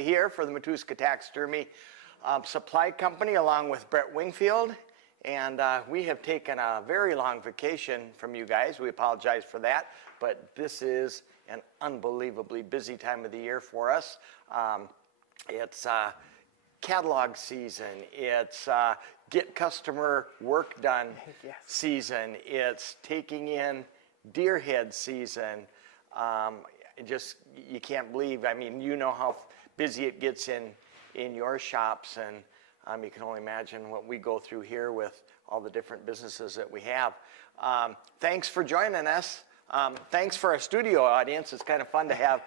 Here for the Matuska Taxidermy Supply Company along with Brett Wingfield. And we have taken a very long vacation from you guys. We apologize for that, but this is an unbelievably busy time of the year for us. It's catalog season. It's get customer work done season. It's taking in deer head season. You can't believe, I mean, you know how busy it gets in your shops, and you can only imagine what we go through here with all the different businesses that we have. Thanks for joining us. Thanks for our studio audience. It's kind of fun to have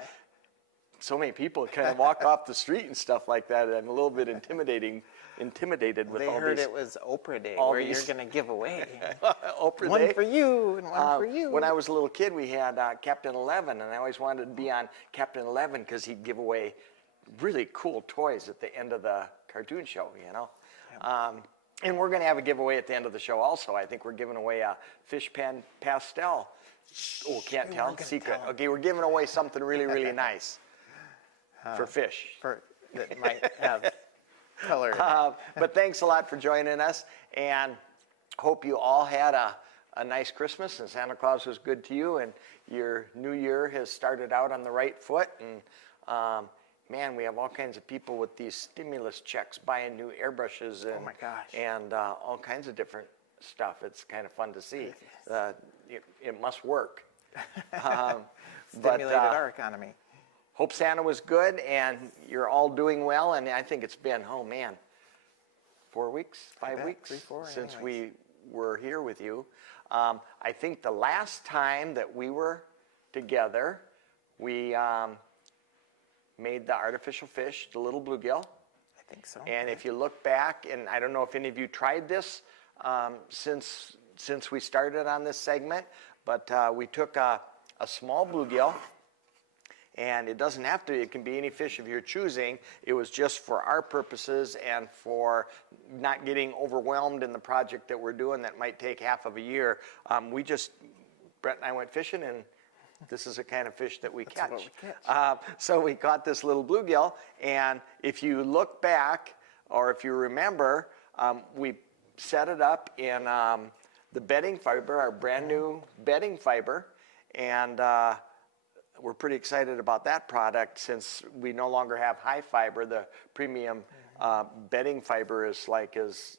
so many people kind of walk off the street and stuff like that. I'm a little bit intimidated with all these. They heard it was Oprah Day, where you're going to give away. Oprah one Day? For you and one for you. When I was a little kid, we had Captain 11, and I always wanted to be on Captain 11 because he'd give away really cool toys at the end of the cartoon show, you know. And we're going to have a giveaway at the end of the show also. I think we're giving away a fish pan pastel. Oh, can't tell? Secret. Okay, we're giving away something really, really nice for fish. That might have color. But thanks a lot for joining us, and hope you all had a nice Christmas, and Santa Claus was good to you, and your new year has started out on the right foot. And man, we have all kinds of people with these stimulus checks buying new airbrushes and, oh my gosh. And all kinds of different stuff. It's kind of fun to see. It must work. Stimulated our economy. Hope Santa was good and you're all doing well. And I think it's been, oh man, 4 weeks, 5 weeks 3, 4, since anyways. we were here with you. I think the last time that we were together, we made the artificial fish, the little bluegill. I think so. And if you look back, and I don't know if any of you tried this since we started on this segment, but we took a small bluegill, and it doesn't have to, it can be any fish of your choosing. It was just for our purposes and for not getting overwhelmed in the project that we're doing that might take half of a year. Brett and I went fishing, and this is the kind of fish that we catch. So we caught this little bluegill, and if you look back, or if you remember, we set it up in the bedding fiber, our brand new bedding fiber, and we're pretty excited about that product since we no longer have high fiber. The premium bedding fiber is like as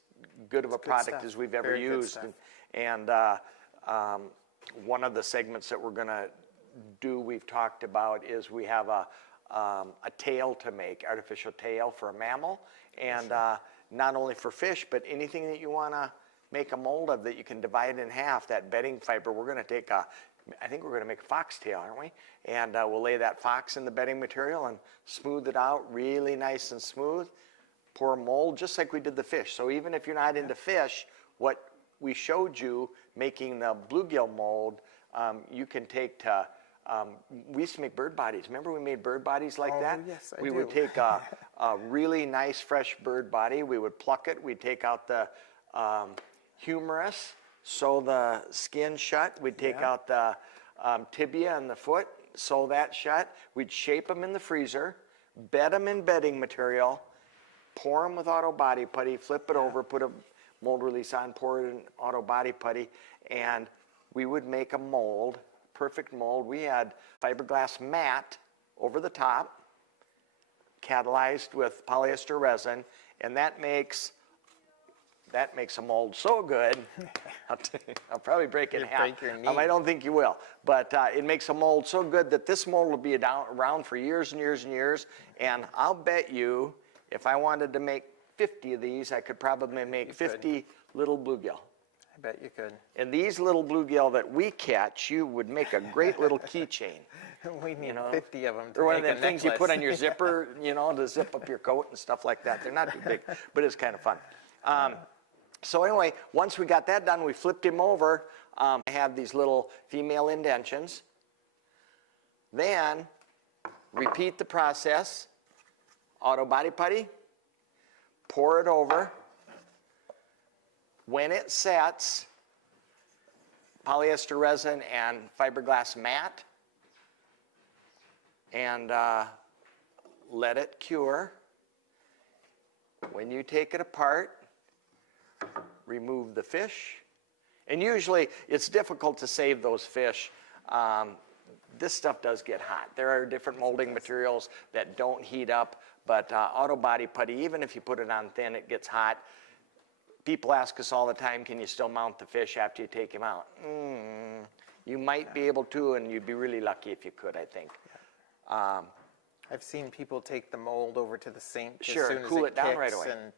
good of a product as we've ever used. And one of the segments that we're going to do, we've talked about, is we have a tail to make, artificial tail for a mammal, and not only for fish, but anything that you want to make a mold of that you can divide in half. That bedding fiber, we're going to take I think we're going to make a foxtail, aren't we? And we'll lay that fox in the bedding material and smooth it out really nice and smooth. Pour a mold just like we did the fish. So even if you're not into fish, what we showed you making the bluegill mold, you can take to, we used to make bird bodies. Remember we made bird bodies like that? Yes, I We do. would take a really nice fresh bird body. We would pluck it. We'd take out the humerus, sew the skin shut. We'd take out the tibia and the foot, sew that shut. We'd shape them in the freezer, bed them in bedding material, pour them with auto body putty, flip it over, put a mold release on, pour it in auto body putty, and we would make a mold, perfect mold. We had fiberglass mat over the top, catalyzed with polyester resin, and that makes a mold so good. I'll probably break it in half. Break your knee. I don't think you will, but it makes a mold so good that this mold will be around for years and years and years. And I'll bet you, if I wanted to make 50 of these, I could probably make 50 little bluegill. I bet you could. And these little bluegill that we catch, you would make a great little keychain. We need 50 of them to Or one of make the a things you put necklace. on your zipper, to zip up your coat and stuff like that. They're not too big, but it's kind of fun. So anyway, once we got that done, we flipped him over. I have these little female indentions. Then repeat the process. Auto body putty, pour it over. When it sets, polyester resin and fiberglass mat, and let it cure. When you take it apart, remove the fish. And usually it's difficult to save those fish. This stuff does get hot. There are different molding materials that don't heat up, but auto body putty, even if you put it on thin, it gets hot. People ask us all the time, can you still mount the fish after you take him out? You might be able to, and you'd be really lucky if you could, I think. I've seen people take the mold over to the sink Sure, as soon as cool it it down kicks right away. and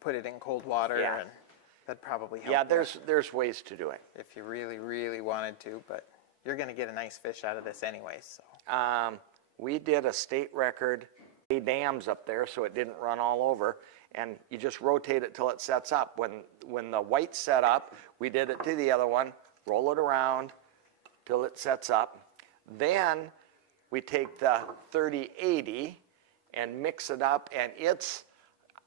put it in cold water, Yeah. and that'd probably help. Yeah, you there's ways to do it. if you really, really wanted to, but you're going to get a nice fish out of this anyway. So We did a state record dams up there so it didn't run all over, and you just rotate it till it sets up. When the white's set up, we did it to the other one, roll it around till it sets up. Then we take the 30-80 and mix it up, and it's,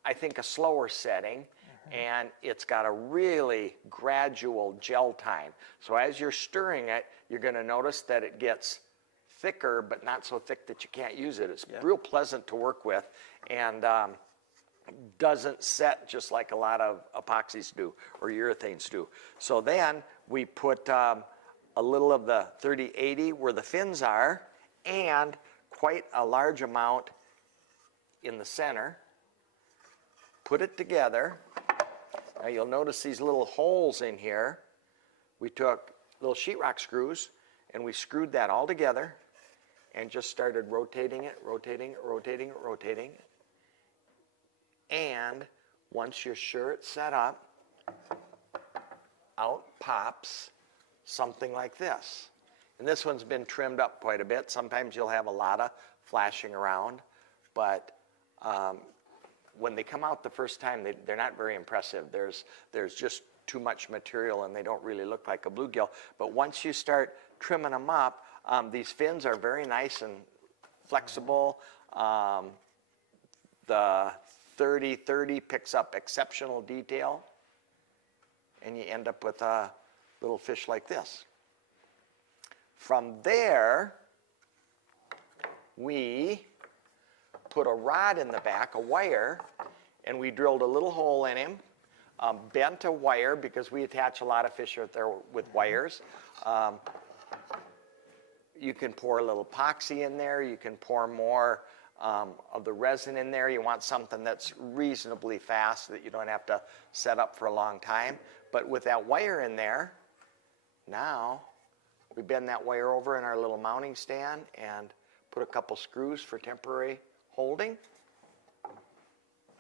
I think, a slower setting, and it's got a really gradual gel time. So as you're stirring it, you're going to notice that it gets thicker, but not so thick that you can't use it. It's real pleasant to work with, and doesn't set just like a lot of epoxies do or urethanes do. So then we put a little of the 30-80 where the fins are, and quite a large amount in the center. Put it together. Now you'll notice these little holes in here. We took little sheetrock screws and we screwed that all together and just started rotating it, rotating it, rotating it, rotating it. And once you're sure it's set up, out pops something like this. And this one's been trimmed up quite a bit. Sometimes you'll have a lot of flashing around, but when they come out the first time, they're not very impressive. There's just too much material and they don't really look like a bluegill. But once you start trimming them up, these fins are very nice and flexible. The 30-30 picks up exceptional detail, and you end up with a little fish like this. From there, we put a rod in the back, a wire, and we drilled a little hole in him, bent a wire because we attach a lot of fish out there with wires. You can pour a little epoxy in there. You can pour more of the resin in there. You want something that's reasonably fast so that you don't have to set up for a long time. But with that wire in there, now we bend that wire over in our little mounting stand and put a couple screws for temporary holding.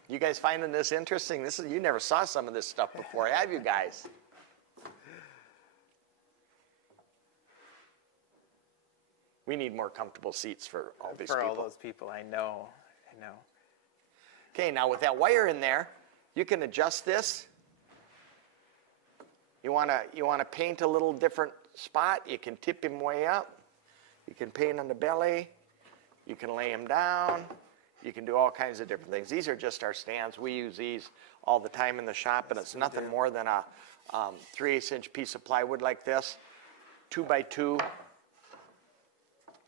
You guys finding this interesting? You never saw some of this stuff before, have you guys? We need more comfortable seats for all these people. For all those people, I know. Okay, now with that wire in there, you can adjust this. You want to paint a little different spot, you can tip him way up. You can paint on the belly. You can lay him down. You can do all kinds of different things. These are just our stands. We use these all the time in the shop, and it's nothing more than a 3/8" piece of plywood like this, 2x2,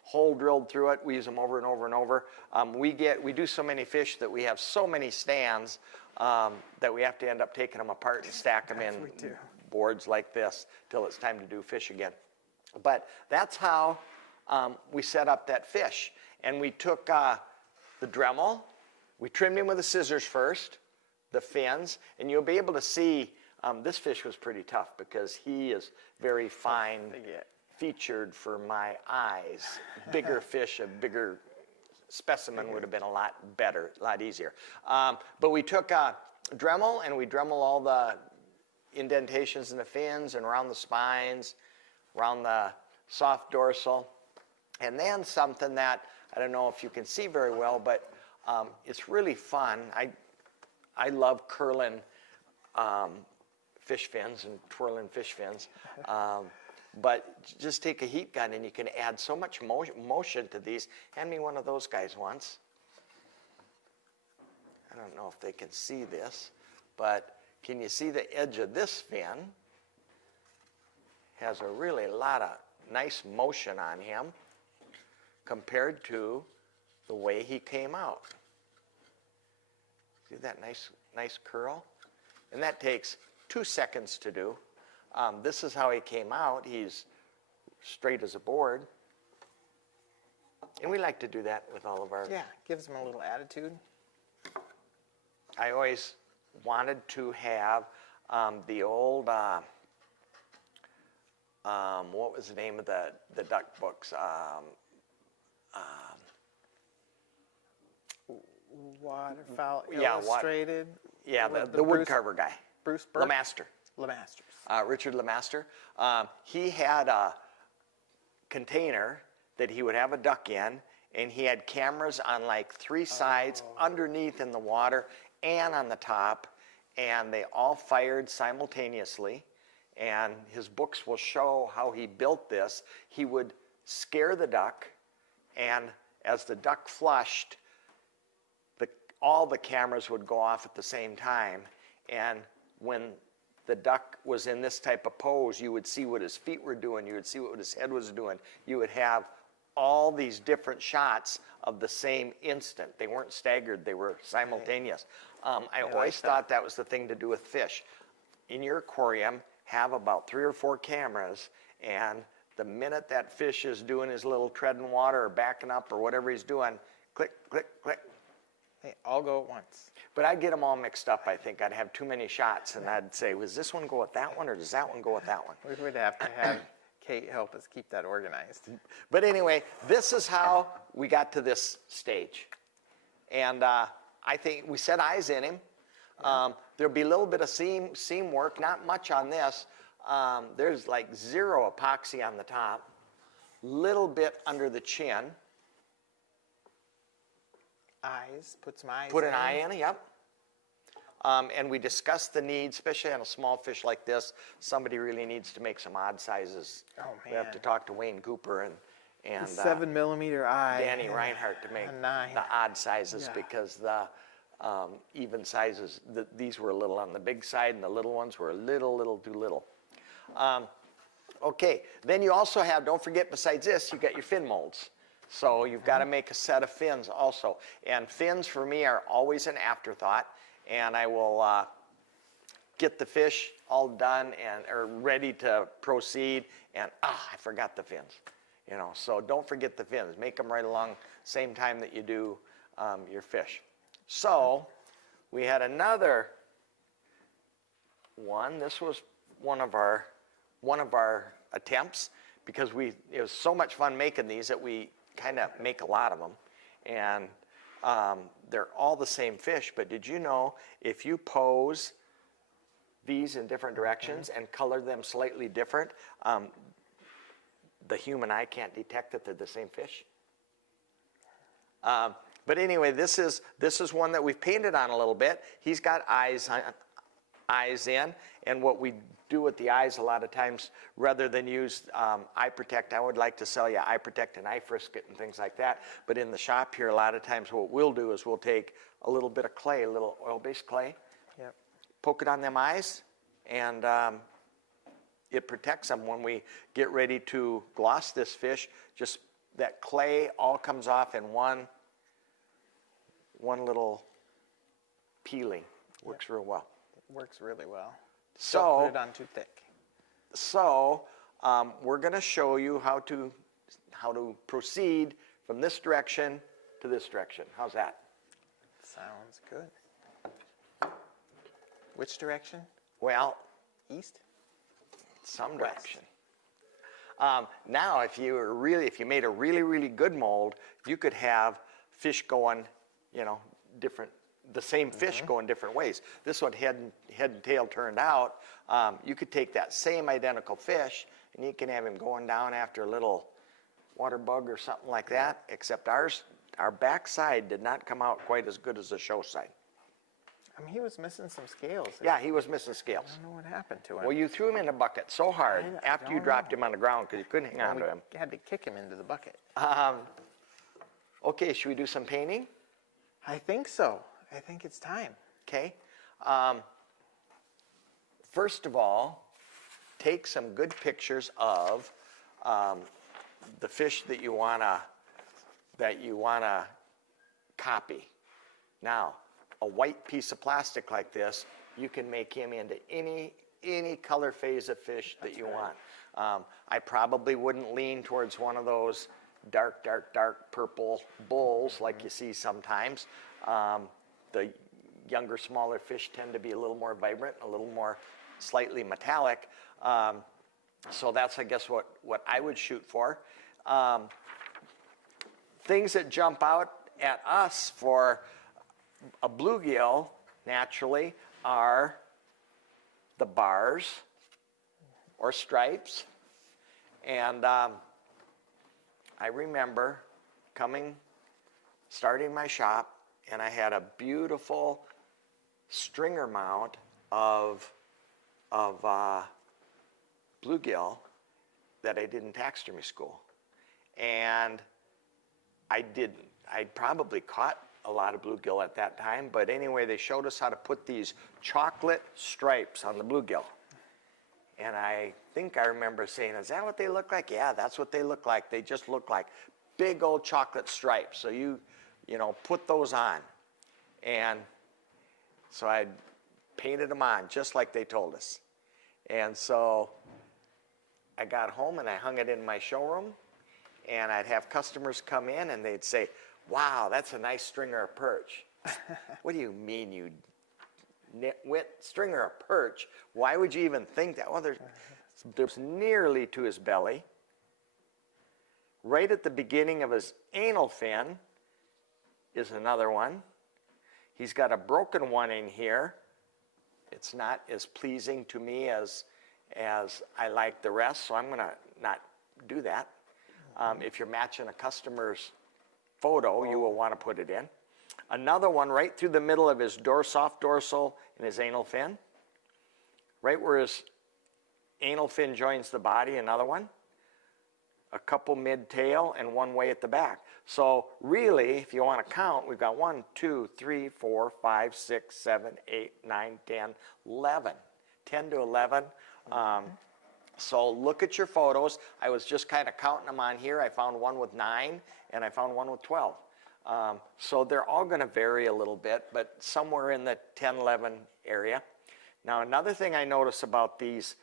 hole drilled through it. We use them over and over and over. We do so many fish that we have so many stands that we have to end up taking them apart and stack them in boards like this till it's time to do fish again. But that's how we set up that fish. And we took the Dremel, we trimmed him with the scissors first, the fins, and you'll be able to see this fish was pretty tough because he is very fine featured for my eyes. Bigger fish, a bigger specimen would have been a lot better, a lot easier. But we took a Dremel and we Dremel all the indentations in the fins and around the spines, around the soft dorsal. And then something that, I don't know if you can see very well, but it's really fun. I love curling fish fins and twirling fish fins. But just take a heat gun and you can add so much motion to these. Hand me one of those guys once. I don't know if they can see this, but can you see the edge of this fin? Has a really lot of nice motion on him compared to the way he came out. See that nice curl? And that takes 2 seconds to do. This is how he came out. He's straight as a board. And we like to do that with all of our... Yeah, gives them a little attitude. I always wanted to have the old, what was the name of the duck books? Waterfowl Yeah, Illustrated. Yeah, the woodcarver guy. Bruce Burke? LeMaster. LeMasters. Richard LeMaster. He had a container that he would have a duck in, and he had cameras on like 3 sides, underneath in the water and on the top, and they all fired simultaneously. And his books will show how he built this. He would scare the duck, and as the duck flushed, all the cameras would go off at the same time. And when the duck was in this type of pose, you would see what his feet were doing, you would see what his head was doing. You would have all these different shots of the same instant. They weren't staggered, they were simultaneous. I always thought that was the thing to do with fish. In your aquarium, have about 3 or 4 cameras, and the minute that fish is doing his little tread in water or backing up or whatever he's doing, click, click, click. They all go at once. But I'd get them all mixed up, I think. I'd have too many shots, and I'd say, does this one go with that one, or does that one go with that one? We would have to have Kate help us keep that organized. But anyway, this is how we got to this stage. And I think we set eyes in him. There'll be a little bit of seam work, not much on this. There's like 0 epoxy on the top, little bit under the chin. Eyes, put some eyes Put in. an eye in, yep. And we discussed the needs, especially on a small fish like this. Somebody really needs to make some odd sizes. Oh, man. We have to talk to Wayne Cooper and 7mm eye. Danny Reinhardt to make the odd sizes, because the even sizes, these were a little on the big side, and the little ones were a little too little. Okay, then you also have, don't forget, besides this, you've got your fin molds. So you've got to make a set of fins also. And fins for me are always an afterthought. And I will get the fish all done and are ready to proceed. And I forgot the fins. You know, so don't forget the fins. Make them right along same time that you do your fish. So we had another one. This was one of our attempts, because it was so much fun making these that we kind of make a lot of them, and they're all the same fish. But did you know if you pose these in different directions and color them slightly different, the human eye can't detect that they're the same fish? But anyway, this is one that we've painted on a little bit. He's got eyes in, and what we do with the eyes a lot of times, rather than use eye protect, I would like to sell you eye protect and eye frisket and things like that. But in the shop here, a lot of times what we'll do is we'll take a little bit of clay, a little oil-based clay, poke it on them eyes, and it protects them. When we get ready to gloss this fish, just that clay all comes off in one little peeling. Works real well. It works really well. So don't put it on too thick. So we're going to show you how to proceed from this direction to this direction. How's that? Sounds good. Which direction? Well, East? some direction. Now, if you made a really good mold, you could have fish going, different. The same fish going different ways. This one head and tail turned out. You could take that same identical fish, and you can have him going down after a little water bug or something like that, except our back side did not come out quite as good as the show side. I mean, he was missing some scales. Yeah, he was missing scales. I don't know what happened to him. Well, you threw him in a bucket so hard after you dropped him on the ground because you couldn't hang on to him. We had to kick him into the bucket. Okay, should we do some painting? I think so. I think it's time. Okay. First of all, take some good pictures of the fish that you wanna copy. Now, a white piece of plastic like this, you can make him into any color phase of fish that you want. I probably wouldn't lean towards one of those dark purple bulls like you see sometimes. The younger, smaller fish tend to be a little more vibrant, a little more slightly metallic. So that's, I guess, what I would shoot for. Things that jump out at us for a bluegill, naturally, are the bars or stripes. And I remember starting my shop, and I had a beautiful stringer mount of bluegill that I did in taxidermy school. And I'd probably caught a lot of bluegill at that time, but anyway, they showed us how to put these chocolate stripes on the bluegill. And I think I remember saying, is that what they look like? Yeah, that's what they look like. They just look like big old chocolate stripes. So you put those on. And so I painted them on just like they told us. And so I got home and I hung it in my showroom, and I'd have customers come in and they'd say, wow, that's a nice stringer of perch. What do you mean, you nitwit? Stringer of perch? Why would you even think that? Well, there's nearly to his belly. Right at the beginning of his anal fin is another one. He's got a broken one in here. It's not as pleasing to me as I like the rest, so I'm going to not do that. If you're matching a customer's photo, you will want to put it in. Another one right through the middle of his soft dorsal and his anal fin. Right where his anal fin joins the body, another one. A couple mid-tail and one way at the back. So really, if you want to count, we've got 1, 2, 3, 4, 5, 6, 7, 8, 9, 10, 11. 10 to 11. So look at your photos. I was just kind of counting them on here. I found one with 9, and I found one with 12. So they're all going to vary a little bit, but somewhere in the 10, 11 area. Now, another thing I notice about these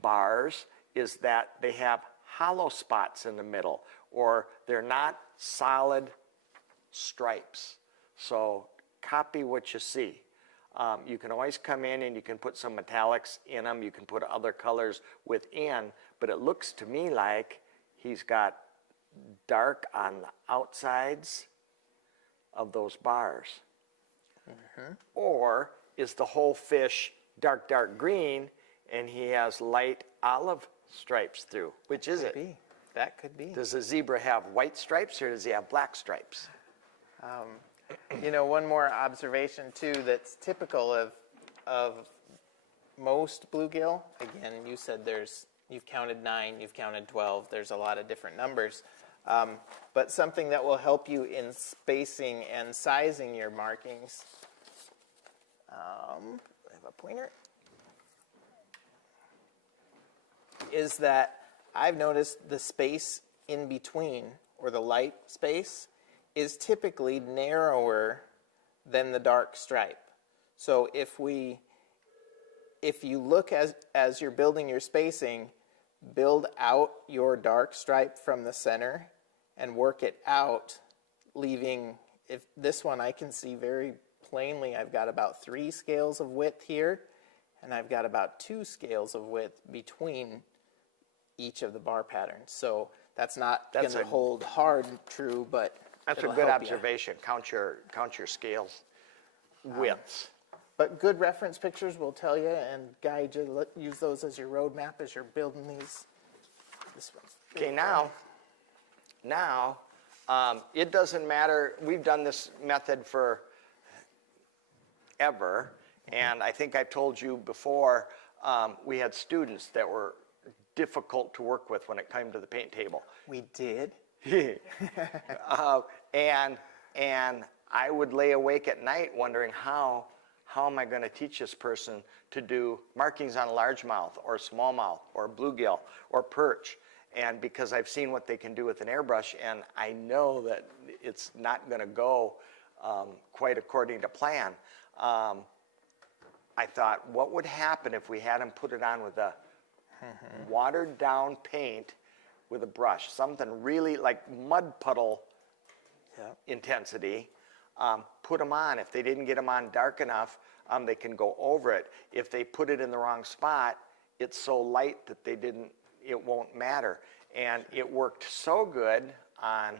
bars is that they have hollow spots in the middle, or they're not solid stripes. So copy what you see. You can always come in and you can put some metallics in them. You can put other colors within, but it looks to me like he's got dark on the outsides of those bars. Mm-hmm. Or is the whole fish dark green and he has light olive stripes through? Which is it? That could be. Does a zebra have white stripes or does he have black stripes? One more observation too that's typical of most bluegill. Again, you said you've counted 9, you've counted 12. There's a lot of different numbers. But something that will help you in spacing and sizing your markings. I have a pointer. Is that I've noticed the space in between, or the light space, is typically narrower than the dark stripe. So if you look as you're building your spacing, build out your dark stripe from the center and work it out, leaving, if this one I can see very plainly, I've got about 3 scales of width here, and I've got about 2 scales of width between each of the bar patterns. So that's not going to hold hard and true, but that's a good observation. Count your scales widths. But good reference pictures will tell you and guide you. Use those as your roadmap as you're building these. This one's okay, now it doesn't matter. We've done this method for ever, and I think I've told you before, we had students that were difficult to work with when it came to the paint table. We did. And I would lay awake at night wondering how am I going to teach this person to do markings on largemouth or smallmouth or bluegill or perch, and because I've seen what they can do with an airbrush, and I know that it's not going to go quite according to plan. I thought, what would happen if we had him put it on with a watered down paint with a brush, something really like mud puddle intensity. Put them on. If they didn't get them on dark enough, they can go over it. If they put it in the wrong spot, it's so light that it won't matter. And it worked so good on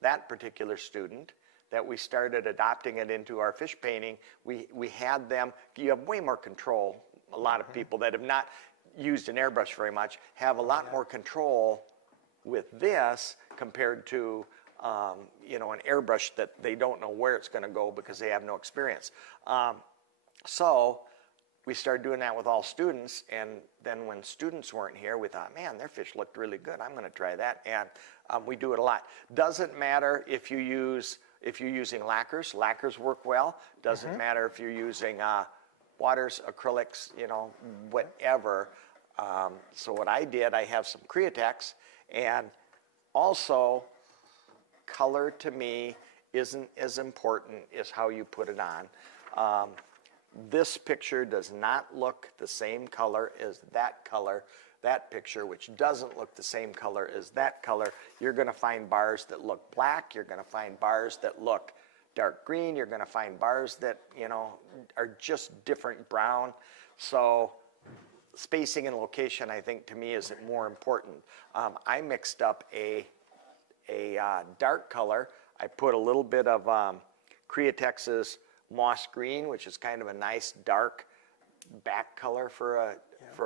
that particular student that we started adopting it into our fish painting. We had them, you have way more control. A lot of people that have not used an airbrush very much have a lot more control with this compared to an airbrush that they don't know where it's going to go because they have no experience. So we started doing that with all students, and then when students weren't here, we thought, man, their fish looked really good. I'm going to try that, and we do it a lot. Doesn't matter if you're using lacquers. Lacquers work well. Doesn't matter if you're using waters, acrylics, whatever. So what I did, I have some Createx, and also color to me isn't as important as how you put it on. This picture does not look the same color as that color. That picture, which doesn't look the same color as that color, you're going to find bars that look black. You're going to find bars that look dark green. You're going to find bars that, are just different brown. So spacing and location, I think, to me, is more important. I mixed up a dark color. I put a little bit of Createx's moss green, which is kind of a nice dark back color for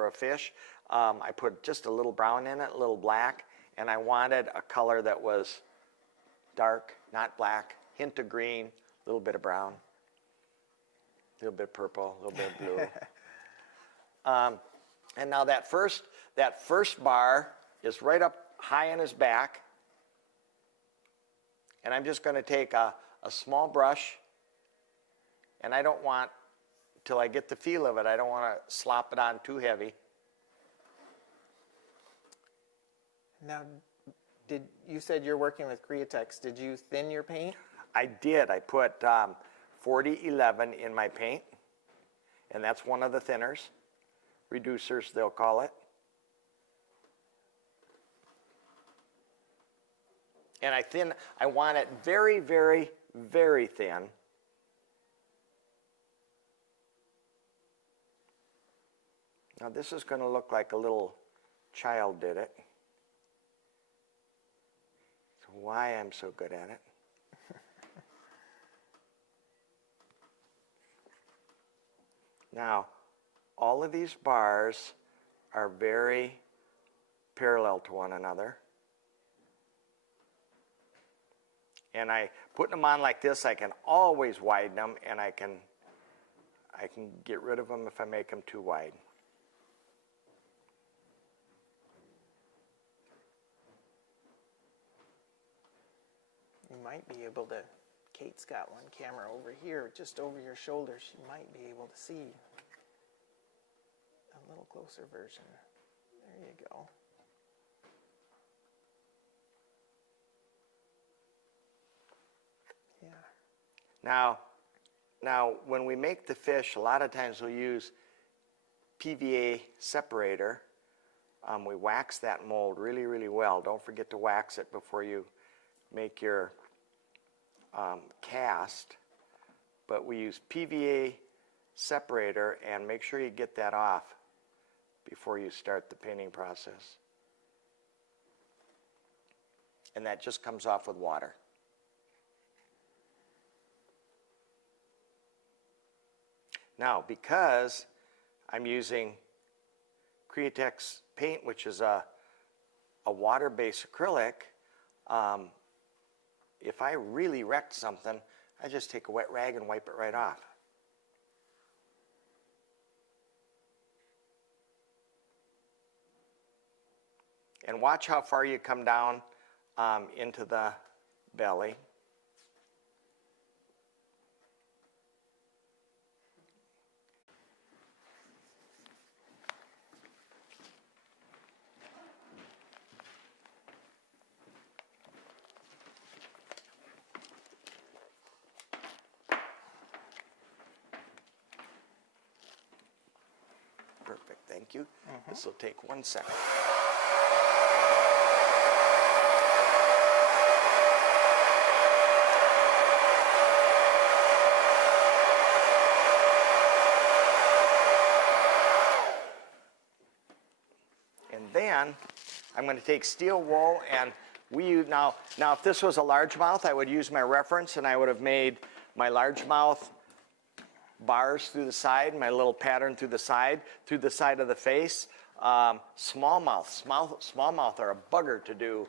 a fish. I put just a little brown in it, a little black, and I wanted a color that was dark, not black, hint of green, a little bit of brown, a little bit of purple, a little bit of blue. And now that first bar is right up high on his back, and I'm just going to take a small brush, and I don't want, till I get the feel of it, I don't want to slop it on too heavy. Now, you said you're working with Createx. Did you thin your paint? I did. I put 4011 in my paint, and that's one of the thinners, reducers they'll call it. And I want it very, very, very thin. Now this is going to look like a little child did it. That's why I'm so good at it. Now, all of these bars are very parallel to one another. And putting them on like this, I can always widen them, and I can get rid of them if I make them too wide. You might be able to, Kate's got one camera over here, just over your shoulder. She might be able to see a little closer version. There you go. Yeah. Now, when we make the fish, a lot of times we'll use PVA separator. We wax that mold really, really well. Don't forget to wax it before you make your cast. But we use PVA separator, and make sure you get that off before you start the painting process. And that just comes off with water. Now, because I'm using Createx paint, which is a water-based acrylic, if I really wrecked something, I just take a wet rag and wipe it right off. And watch how far you come down into the belly. perfect. Thank you. This will take 1 second. And then I'm going to take steel wool, and we use now if this was a largemouth, I would use my reference, and I would have made my largemouth bars through the side, my little pattern through the side of the face. Smallmouth are a bugger to do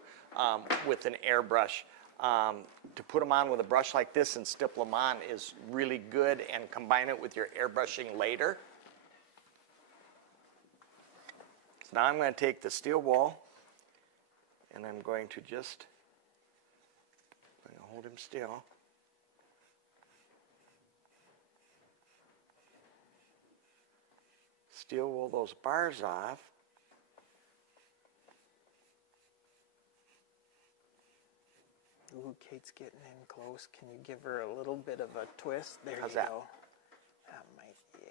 with an airbrush. To put them on with a brush like this and stipple them on is really good, and combine it with your airbrushing later. So now I'm going to take the steel wool, and I'm going to just hold him still. Steel wool those bars off. Ooh, Kate's getting in close. Can you give her a little bit of a twist? There How's you that? go. That might, yeah.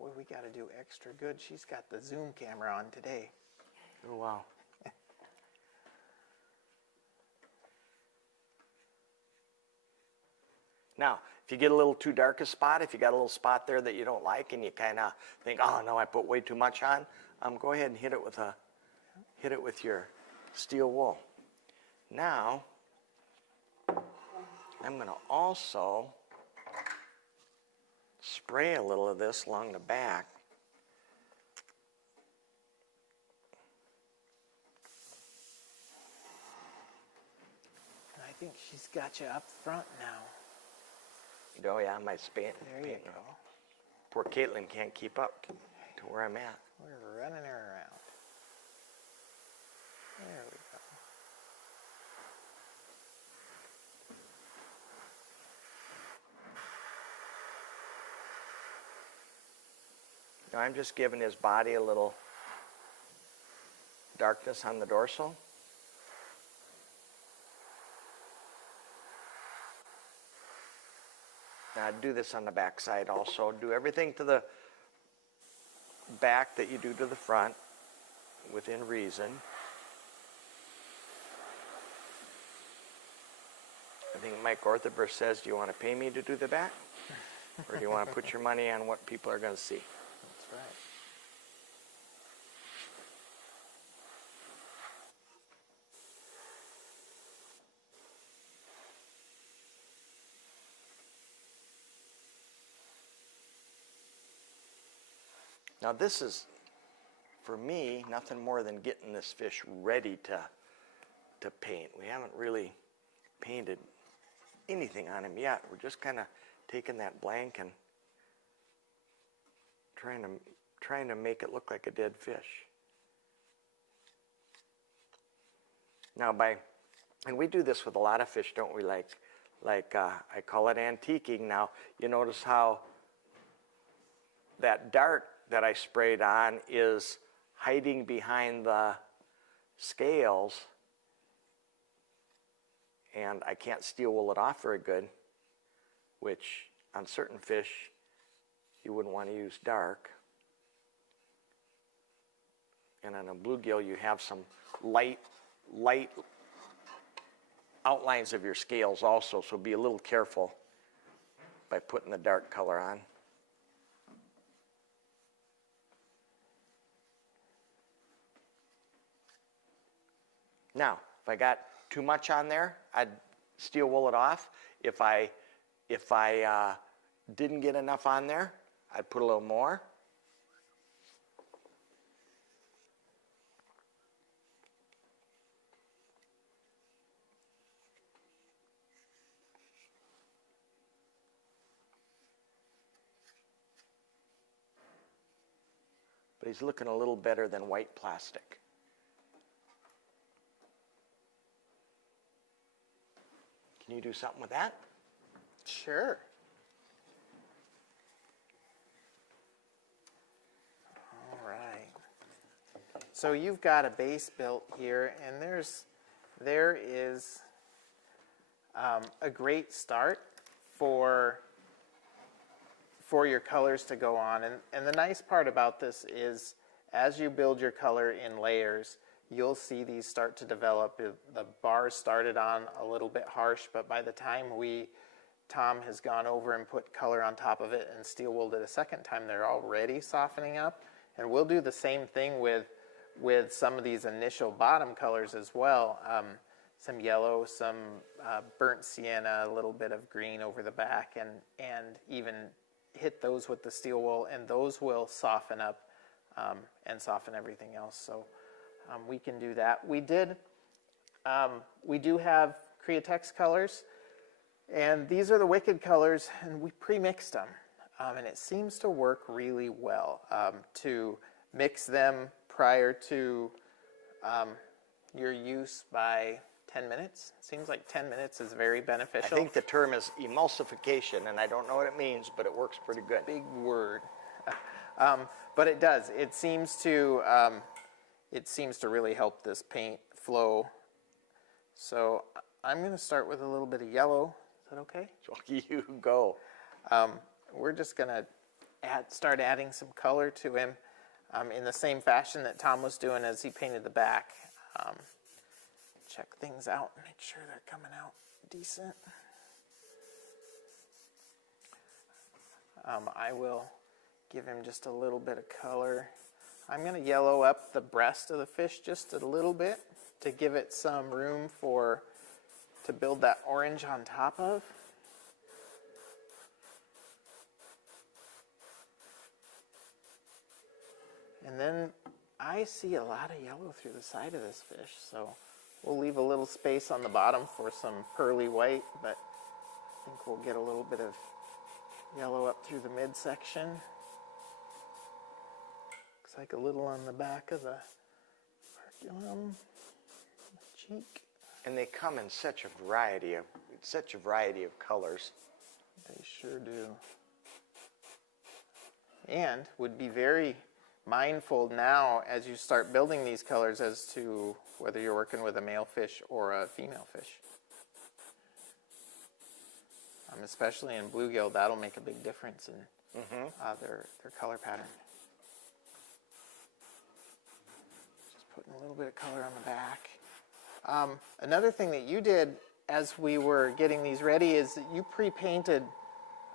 Boy, we got to do extra good. She's got the zoom camera on today. Oh, wow. Now, if you get a little too dark a spot, if you got a little spot there that you don't like, and you kind of think, oh no, I put way too much on, go ahead and hit it with your steel wool. Now, I'm going to also spray a little of this along the back. I think she's got you up front now. Oh yeah, my paint. There you go. Poor Caitlin can't keep up to where I'm at. We're running her around. There we go. Now I'm just giving his body a little darkness on the dorsal. Now do this on the back side also. Do everything to the back that you do to the front within reason. I think Mike Orthenberg says, do you want to pay me to do the back? Or do you want to put your money on what people are going to see? That's right. Now this is, for me, nothing more than getting this fish ready to paint. We haven't really painted anything on him yet. We're just kind of taking that blank and trying to make it look like a dead fish. Now and we do this with a lot of fish, don't we? Like I call it antiquing. Now you notice how that dark that I sprayed on is hiding behind the scales, and I can't steel wool it off very good, which on certain fish you wouldn't want to use dark. And on a bluegill you have some light outlines of your scales also, so be a little careful by putting the dark color on. Now, if I got too much on there, I'd steel wool it off. If I didn't get enough on there, I'd put a little more. But he's looking a little better than white plastic. Can you do something with that? Sure. All right. So you've got a base built here, and there is a great start for for your colors to go on. And the nice part about this is as you build your color in layers, you'll see these start to develop. The bars started on a little bit harsh, but by the time Tom has gone over and put color on top of it and steel wooled it a second time, they're already softening up. And we'll do the same thing with some of these initial bottom colors as well. Some yellow, some burnt sienna, a little bit of green over the back, and even hit those with the steel wool, and those will soften up and soften everything else. So we can do that. We do have Createx colors, and these are the Wicked colors, and we pre-mixed them. And it seems to work really well to mix them prior to your use by 10 minutes. Seems like 10 minutes is very beneficial. I think the term is emulsification, and I don't know what it means, but it works pretty good. Big word. But it does. It seems to really help this paint flow. So I'm going to start with a little bit of yellow. Is that okay? You go. We're just going to start adding some color to him in the same fashion that Tom was doing as he painted the back. Check things out, make sure they're coming out decent. I will give him just a little bit of color. I'm going to yellow up the breast of the fish just a little bit to give it some room to build that orange on top of. And then I see a lot of yellow through the side of this fish, so we'll leave a little space on the bottom for some pearly white, but I think we'll get a little bit of yellow up through the midsection. Looks like a little on the back of the cheek. And they come in such a variety of colors. They sure do. And would be very mindful now as you start building these colors as to whether you're working with a male fish or a female fish. Especially in bluegill, that'll make a big difference in their color pattern. Just putting a little bit of color on the back. Another thing that you did as we were getting these ready is that you pre-painted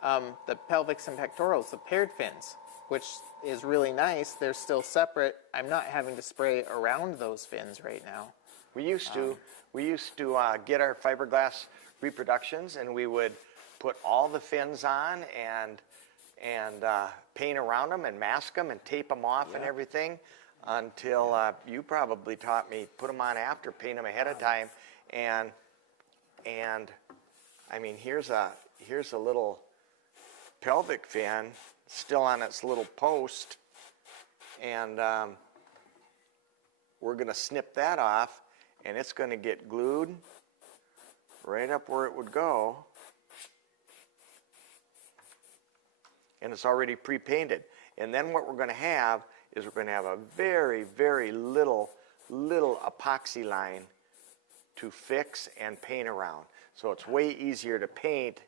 the pelvics and pectorals, the paired fins, which is really nice. They're still separate. I'm not having to spray around those fins right now. We used to get our fiberglass reproductions, and we would put all the fins on and paint around them and mask them and tape them off and everything until you probably taught me put them on after, paint them ahead of time, and I mean here's a little pelvic fin still on its little post, and we're going to snip that off, and it's going to get glued right up where it would go, and it's already pre-painted. And then what we're going to have is we're going to have a very, very little epoxy line to fix and paint around. So it's way easier to paint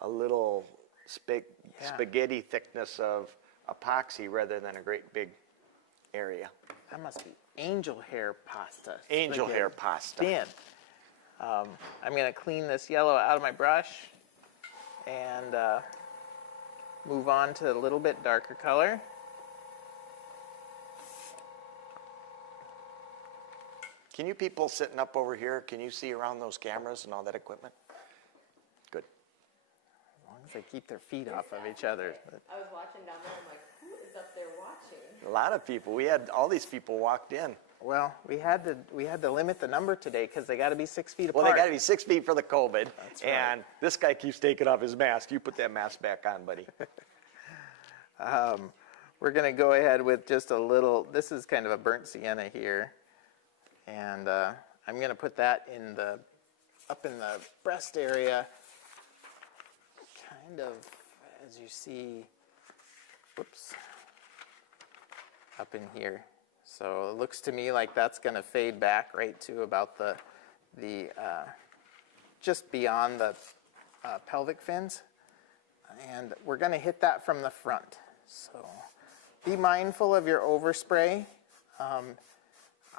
a little spaghetti thickness of epoxy rather than a great big area. That must be angel hair pasta. Angel hair pasta. Thin. I'm going to clean this yellow out of my brush and move on to a little bit darker color. Can you people sitting up over here, can you see around those cameras and all that equipment? Good. As long as they keep their feet off of each other. I was watching down there, I'm like, who is up there watching? A lot of people. We had all these people walked in. Well, we had to limit the number today because they got to be 6 feet apart. Well, they got to be 6 feet for the COVID. That's right. And this guy keeps taking off his mask. You put that mask back on, buddy. We're going to go ahead with just a little, this is kind of a burnt sienna here. And I'm going to put that up in the breast area, kind of, as you see, whoops, up in here. So it looks to me like that's going to fade back right to about the just beyond the pelvic fins. And we're going to hit that from the front. So be mindful of your overspray.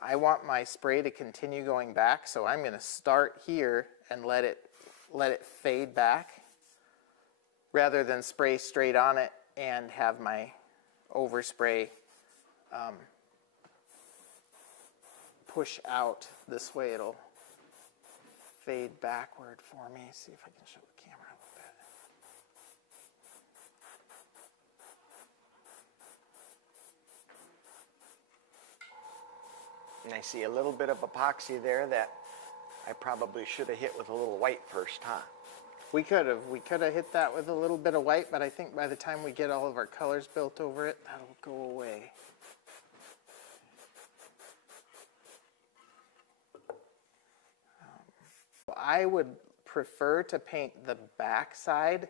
I want my spray to continue going back, so I'm going to start here and let it fade back rather than spray straight on it and have my overspray push out. This way it'll fade backward for me. See if I can show the camera a little bit. And I see a little bit of epoxy there that I probably should have hit with a little white first, huh? We could have hit that with a little bit of white, but I think by the time we get all of our colors built over it, that'll go away. I would prefer to paint the back side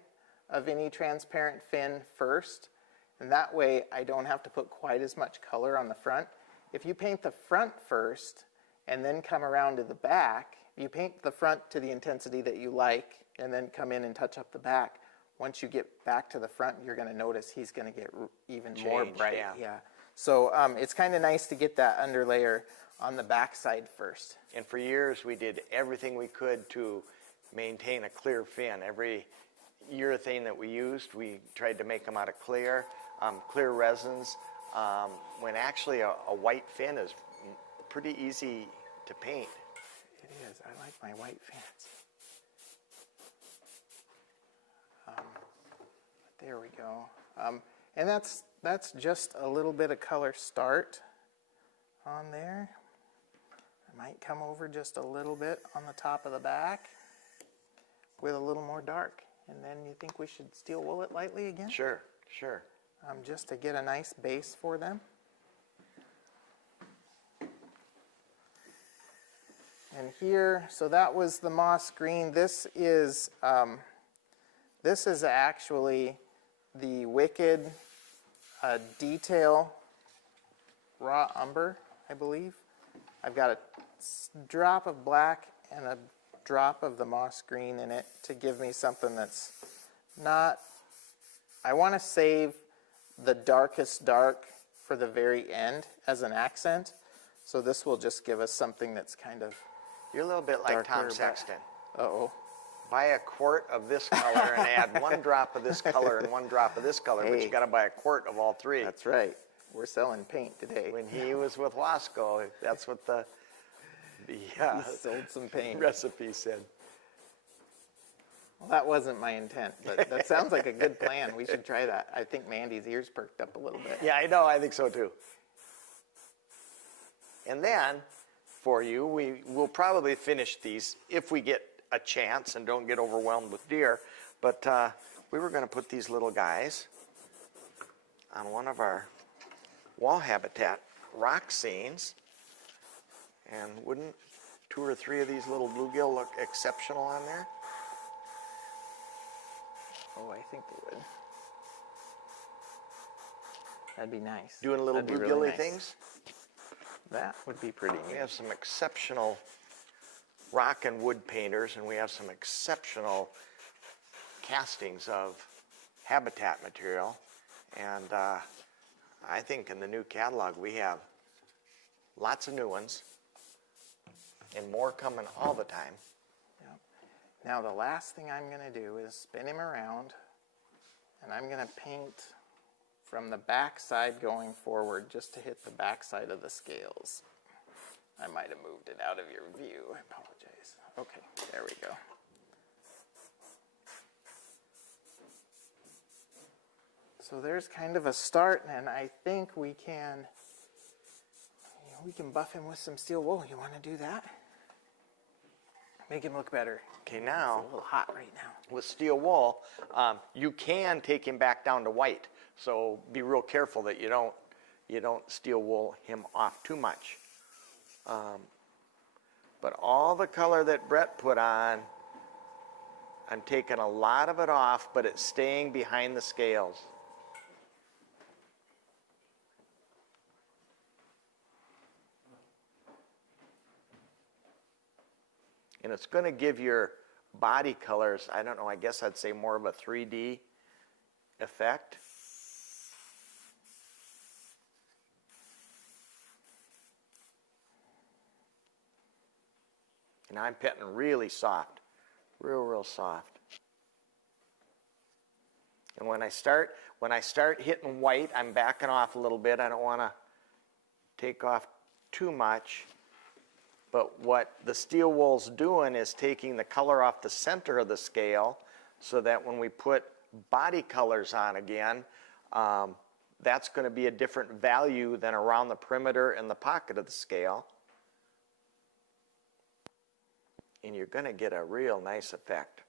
of any transparent fin first, and that way I don't have to put quite as much color on the front. If you paint the front first and then come around to the back, you paint the front to the intensity that you like and then come in and touch up the back. Once you get back to the front, you're going to notice he's going to get even more bright. Yeah. So it's kind of nice to get that underlayer on the back side first. And for years, we did everything we could to maintain a clear fin. Every urethane that we used, we tried to make them out of clear resins, when actually a white fin is pretty easy to paint. It is. I like my white fins. There we go. And that's just a little bit of color start on there. I might come over just a little bit on the top of the back with a little more dark. And then you think we should steel wool it lightly again? Sure, sure. Just to get a nice base for them. And here, so that was the moss green. This is actually the Wicked Detail Raw Umber, I believe. I've got a drop of black and a drop of the moss green in it to give me something that's not, I want to save the darkest dark for the very end as an accent. So this will just give us something that's kind of You're a little bit like darker, Tom but- Sexton. Uh-oh. Buy a quart of this color and add 1 drop of this color and 1 drop of this color, but Hey. you got to buy a quart of all three. That's right. We're selling paint today. When he was with Wasco, that's what the He sold some paint. recipe said. Well, that wasn't my intent, but that sounds like a good plan. We should try that. I think Mandy's ears perked up a little bit. Yeah, I know. I think so too. And then, for you, we will probably finish these if we get a chance and don't get overwhelmed with deer. But we were going to put these little guys on one of our wall habitat rock scenes. And wouldn't 2 or 3 of these little bluegill look exceptional on there? Oh, I think they would. That'd be nice. Doing little That'd be bluegilly really nice. things? That would be pretty We neat. have some exceptional rock and wood painters, and we have some exceptional castings of habitat material. And I think in the new catalog we have lots of new ones and more coming all the time. Yep. Now the last thing I'm going to do is spin him around, and I'm going to paint from the back side going forward just to hit the back side of the scales. I might have moved it out of your view. I apologize. Okay, there we go. So there's kind of a start, and I think we can buff him with some steel wool. You want to do that? Make him look better. Okay, now It's a little hot right now. with steel wool, you can take him back down to white. So be real careful that you don't steel wool him off too much. But all the color that Brett put on, I'm taking a lot of it off, but it's staying behind the scales. And it's going to give your body colors, I don't know, I guess I'd say more of a 3D effect. And I'm petting really soft, real soft. And when I start hitting white, I'm backing off a little bit. I don't want to take off too much. But what the steel wool's doing is taking the color off the center of the scale so that when we put body colors on again, that's going to be a different value than around the perimeter and the pocket of the scale. And you're going to get a real nice effect.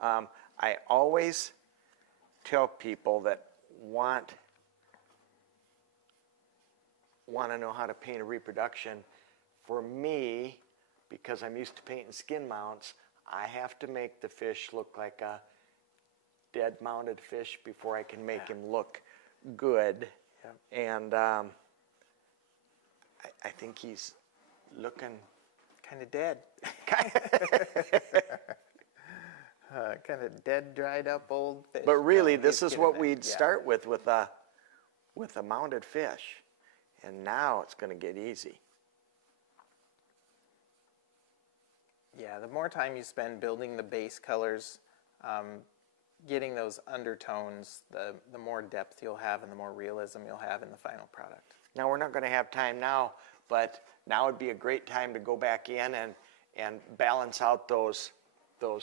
I always tell people that want to know how to paint a reproduction. For me, because I'm used to painting skin mounts, I have to make the fish look like a dead mounted fish before I can make him look good. Yeah. And I think he's looking kind of dead. Kind of dead, dried up old fish. But really, this is what we'd start with a mounted fish. And now it's going to get easy. Yeah, the more time you spend building the base colors, getting those undertones, the more depth you'll have and the more realism you'll have in the final product. Now, we're not going to have time now, but now would be a great time to go back in and balance out those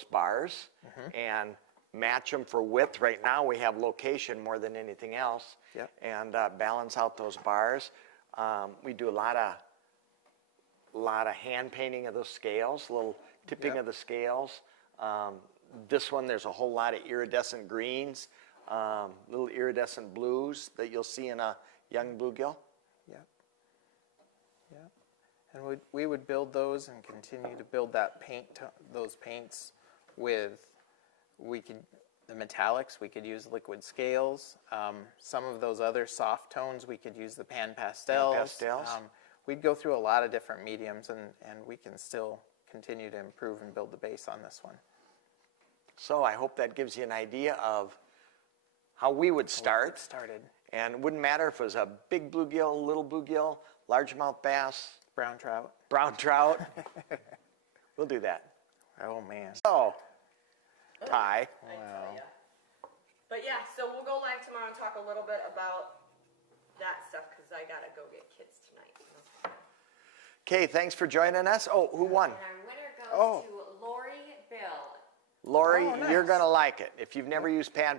bars and match them for width. Right now, we have location more than anything else. Yep. And balance out those bars. We do a lot of hand painting of those scales, a little tipping of the scales. This one, there's a whole lot of iridescent greens, little iridescent blues that you'll see in a young bluegill. Yeah. Yeah. And we would build those and continue to build that those paints with, the metallics, we could use liquid scales. Some of those other soft tones, we could use the pan pastels. We'd go through a lot of different mediums, and we can still continue to improve and build the base on this one. So I hope that gives you an idea of how we would start. And it wouldn't matter if it was a big bluegill, little bluegill, largemouth bass. Brown trout. Brown trout. We'll do that. Oh, man. So, Ty. I tell ya. But yeah, so we'll go live tomorrow and talk a little bit about that stuff because I gotta go get kids tonight. Okay, thanks for joining us. Oh, who won? And our winner goes to Lori Bill. Lori, Oh, nice. you're going to like it. If you've never used pan